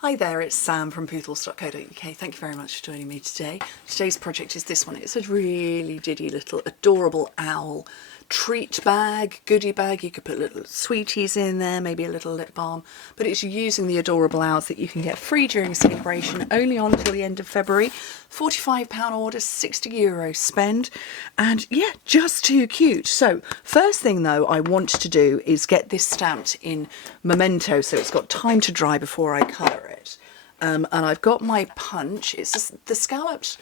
Hi there, it's Sam from Pootles.co.uk. Thank you very much for joining me today. Today's project is this one. It's a really diddy little adorable owl treat bag, goodie bag. You could put little sweeties in there, maybe a little lip balm, but it's using the adorable owls that you can get free during celebration, only on until the end of February. £45 order, €60 spend, and yeah, just too cute. So first thing though I want to do is get this stamped in Memento so it's got time to dry before I colour it. And I've got my punch. It's the scalloped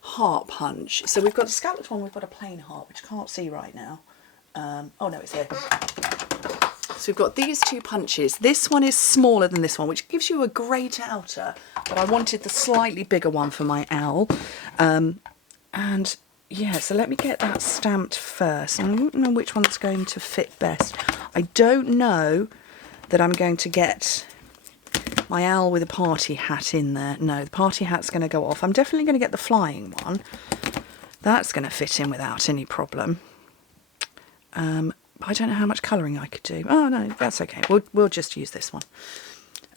heart punch. So we've got a scalloped one, we've got a plain heart, which I can't see right now. Oh no, it's here. So we've got these two punches. This one is smaller than this one, which gives you a great outer, but I wanted the slightly bigger one for my owl. And yeah, so let me get that stamped first. I don't know which one's going to fit best. I don't know that I'm going to get my owl with a party hat in there. No, the party hat's going to go off. I'm definitely going to get the flying one. That's going to fit in without any problem. I don't know how much colouring I could do. Oh no, that's okay. We'll just use this one.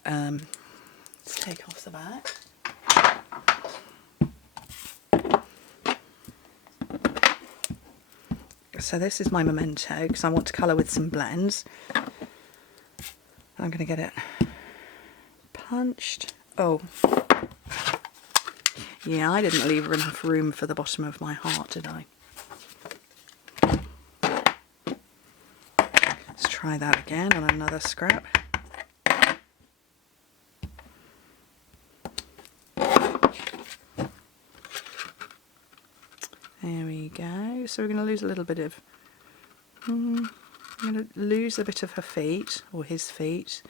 Let's take off the back. So this is my Memento because I want to colour with some blends. I'm going to get it punched. Oh, yeah, I didn't leave enough room for the bottom of my heart, did I? Let's try that again on another scrap. There we go. So we're going to lose a little bit of... I'm going to lose a bit of her feet, or his feet.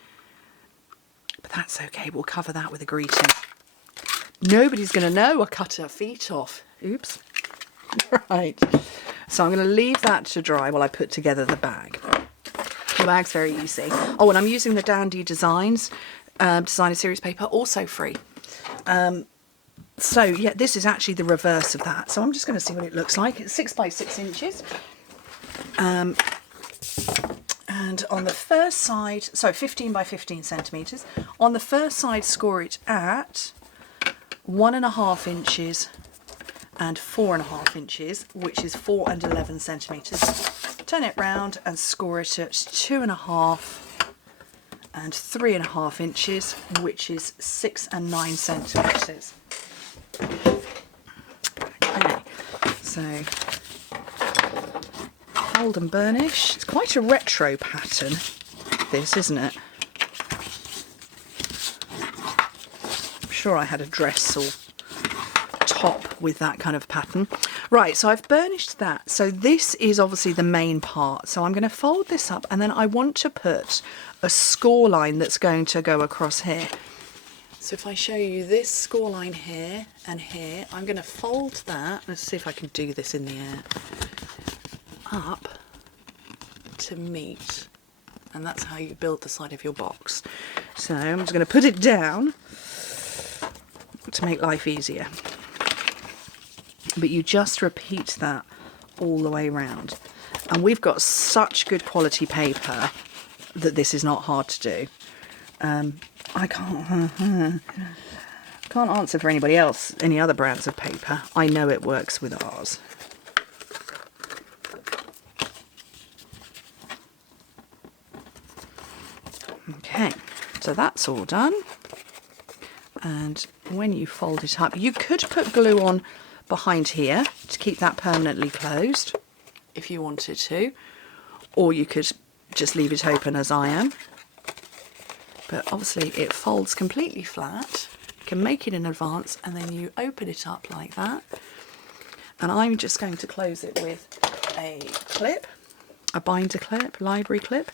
But that's okay, we'll cover that with a greeting. Nobody's going to know I cut her feet off. Oops. Right. So I'm going to leave that to dry while I put together the bag. The bag's very easy. Oh, and I'm using the Dandy Designs Designer Series paper, also free. So yeah, this is actually the reverse of that. So I'm just going to see what it looks like. It's 6 by 6 inches. And on the first side, so 15 by 15 centimetres. On the first side, score it at 1.5 inches and 4.5 inches, which is 4 and 11 centimetres. Turn it round and score it at 2.5 and 3.5 inches, which is 6 and 9 centimetres. Okay, so fold and burnish. It's quite a retro pattern, this, isn't it? I'm sure I had a dress or top with that kind of pattern. Right, so I've burnished that. So this is obviously the main part. So I'm going to fold this up, and then I want to put a score line that's going to go across here. So if I show you this score line here and here, I'm going to fold that. Let's see if I can do this in the air. Up to meet, and that's how you build the side of your box. So I'm just going to put it down to make life easier, but you just repeat that all the way around. And we've got such good quality paper that this is not hard to do. I can't answer for anybody else, any other brands of paper. I know it works with ours. Okay, so that's all done. And when you fold it up, you could put glue on behind here to keep that permanently closed if you wanted to, or you could just leave it open as I am. But obviously it folds completely flat. You can make it in advance and then you open it up like that. And I'm just going to close it with a clip, a binder clip, library clip.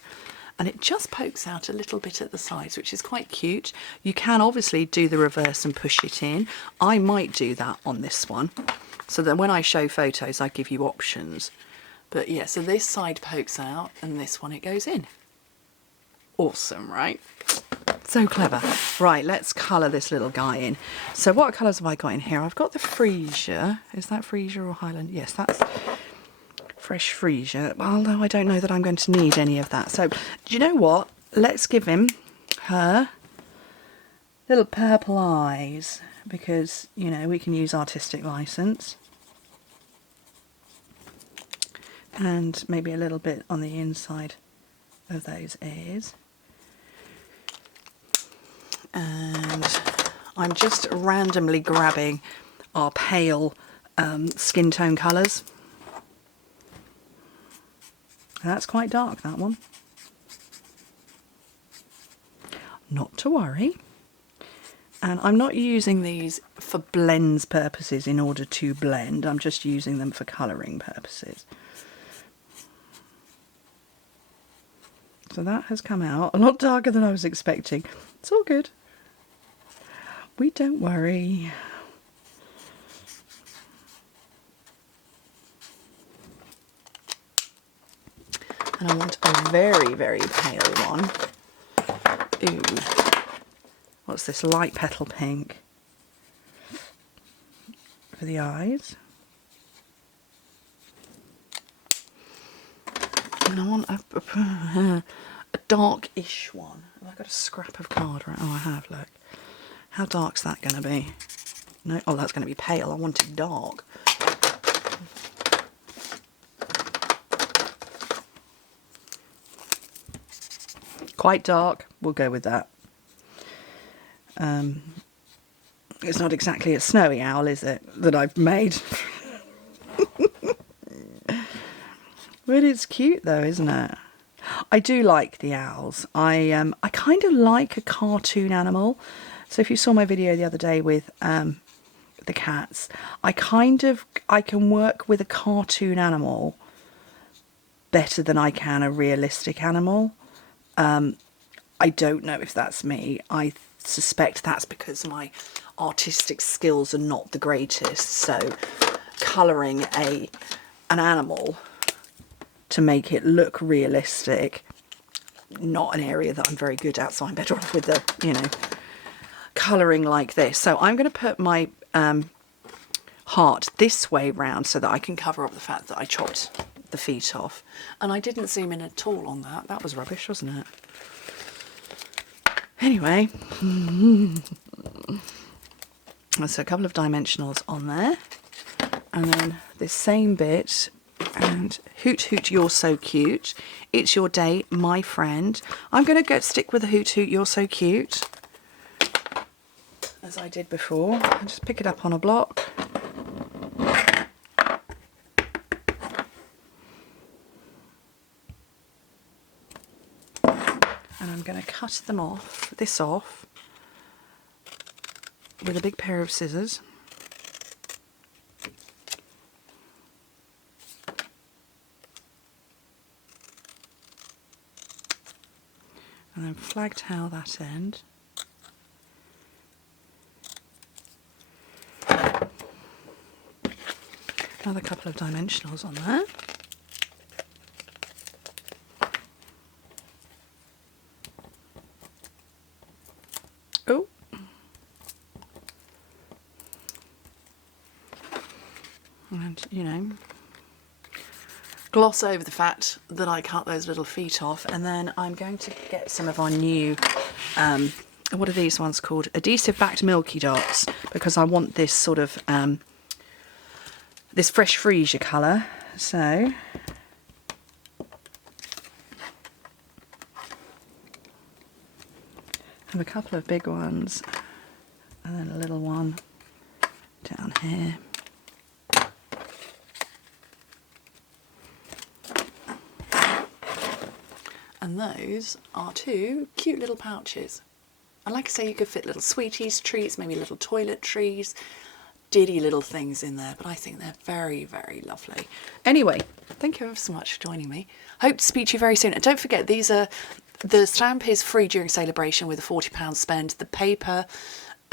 And it just pokes out a little bit at the sides, which is quite cute. You can obviously do the reverse and push it in. I might do that on this one, so that when I show photos I give you options. But yeah, so this side pokes out and this one it goes in. Awesome, right? So clever. Right, let's colour this little guy in. So what colours have I got in here? I've got the freesia. Is that freesia or Highland? Yes, that's fresh freesia, although I don't know that I'm going to need any of that. So do you know what? Let's give her little purple eyes, because, you know, we can use artistic license. And maybe a little bit on the inside of those ears. And I'm just randomly grabbing our pale skin tone colours. That's quite dark, that one. Not to worry. And I'm not using these for blends purposes in order to blend. I'm just using them for colouring purposes. So that has come out a lot darker than I was expecting. It's all good. We don't worry. And I want a very, very pale one. Ooh. What's this? Light petal pink for the eyes. And I want a dark-ish one. Have I got a scrap of card? Right? Oh, I have, look. How dark's that going to be? No, oh, that's going to be pale. I want it dark. Quite dark. We'll go with that. It's not exactly a snowy owl, is it, that I've made? But it's cute though, isn't it? I do like the owls. I kind of like a cartoon animal. So if you saw my video the other day with the cats, I can work with a cartoon animal better than I can a realistic animal. I don't know if that's me. I suspect that's because my artistic skills are not the greatest. So colouring an animal to make it look realistic, not an area that I'm very good at, so I'm better off with the, you know, colouring like this. So I'm going to put my heart this way round so that I can cover up the fact that I chopped the feet off. And I didn't zoom in at all on that. That was rubbish, wasn't it? Anyway, so a couple of dimensionals on there. And then this same bit, and Hoot Hoot, you're so cute. It's your day, my friend. I'm going to stick with the Hoot Hoot, you're so cute, as I did before. I'll just pick it up on a block. And I'm going to cut them off, this off, with a big pair of scissors. And then flag towel that end. Another couple of dimensionals on there. Oh. And, you know, gloss over the fact that I cut those little feet off, and then I'm going to get some of our new, what are these ones called? Adhesive backed Milky Dots, because I want this sort of, this fresh freesia colour. So, have a couple of big ones, and then a little one down here. And those are two cute little pouches. And like I say, you could fit little sweeties, treats, maybe little toiletries, diddy little things in there, but I think they're very, very lovely. Anyway, thank you ever so much for joining me. Hope to speak to you very soon. And don't forget, the stamp is free during Celebration with a £40 spend. The paper,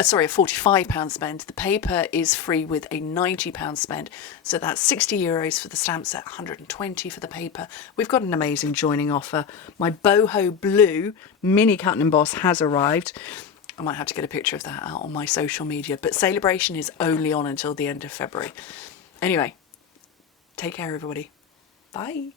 sorry, a £45 spend. The paper is free with a £90 spend. So that's €60 for the stamp set, 120 for the paper. We've got an amazing joining offer. My boho blue mini cut and emboss has arrived. I might have to get a picture of that out on my social media, but Celebration is only on until the end of February. Anyway, take care everybody. Bye.